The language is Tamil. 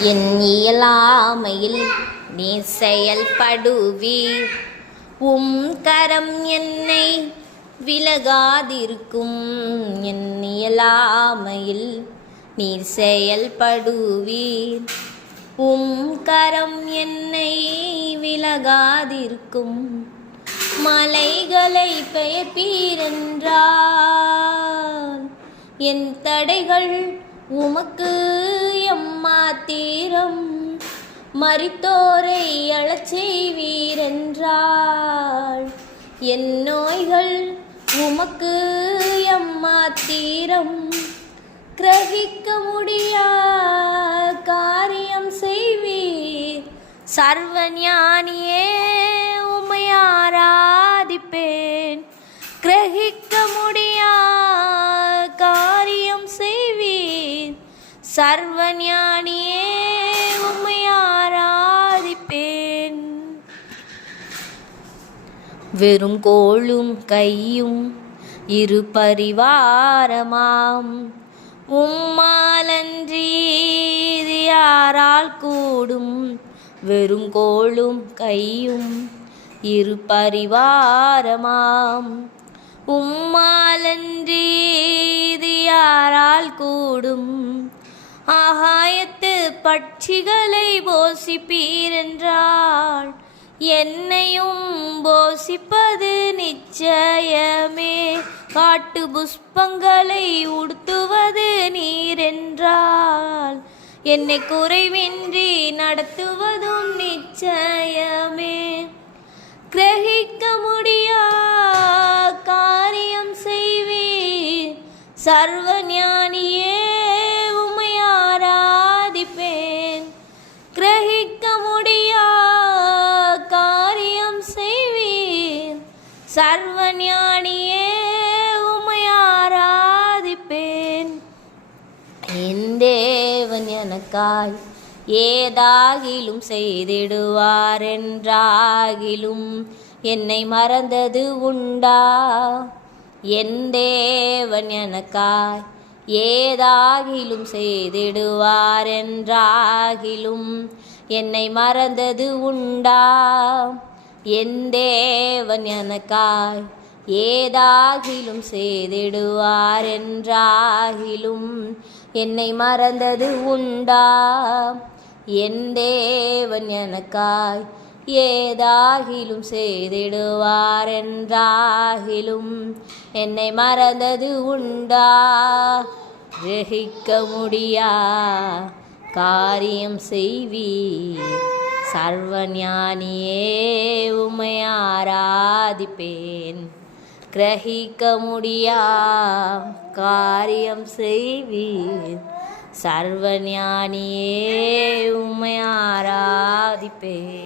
என் இயலாமையில் நீ செயல்படுவீர். உம் கரம் என்னை விலகாதிருக்கும். என் இயலாமையில் நீர் செயல்படுவீர். உம் கரம் என்னை விலகாதிருக்கும். மலைகளை பெயர்ப்பீரென்றால் என் தடைகள் உமக்கு எம்மாத்திரம். மரித்தோரை அழச் செய்வீரென்றால் என் நோய்கள் உமக்கு எம்மாத்திரம். கிரகிக்க முடியா காரியம் செய்வீர். சர்வஞானியே உம்மை ஆராதிப்பேன். கிரகிக்க முடியா காரியம் செய்வீர். சர்வஞானியே உம்மை ஆராதிப்பேன். வெறும் கோலும் கையும் இரு பரிவாரமாம். உம்மாலன்றி இது யாரால் கூடும். வெறும் கோலும் கையும் இரு பரிவாரமாம். உம்மாலன்றி இது யாரால் கூடும். ஆகாயத்து பட்சிகளை போஷிப்பீரென்றால் என்னையும் போஷிப்பது நிச்சயமே. காட்டு புஷ்பங்களை உடுத்துவது நீரென்றால் என்னை குறைவின்றி நடத்துவதும் நிச்சயமே. கிரகிக்க முடியா காரியம் செய்வீர். சர்வஞானியே உம்மை ஆராதிப்பேன். கிரகிக்க முடியா காரியம் செய்வீர். சர்வஞானியே உம்மை ஆராதிப்பேன். என் தேவன் எனக்காய் ஏதாகிலும் செய்திடுவார் என்றாகிலும் என்னை மறந்தது உண்டா. என் தேவன் எனக்காய் ஏதாகிலும் செய்திடுவார் என்றாகிலும் என்னை மறந்தது உண்டா. என் தேவன் எனக்காய் ஏதாகிலும் செய்திடுவார் என்றாகிலும் என்னை மறந்தது உண்டா. என் தேவன் எனக்காய் ஏதாகிலும் செய்திடுவார் என்றாகிலும் என்னை மறந்தது உண்டா. கிரகிக்க முடியா காரியம் செய்வீர். சர்வஞானியே உம்மை ஆராதிப்பேன். கிரகிக்க முடியா காரியம் செய்வீர். சர்வஞானியே உம்மை ஆராதிப்பேன்.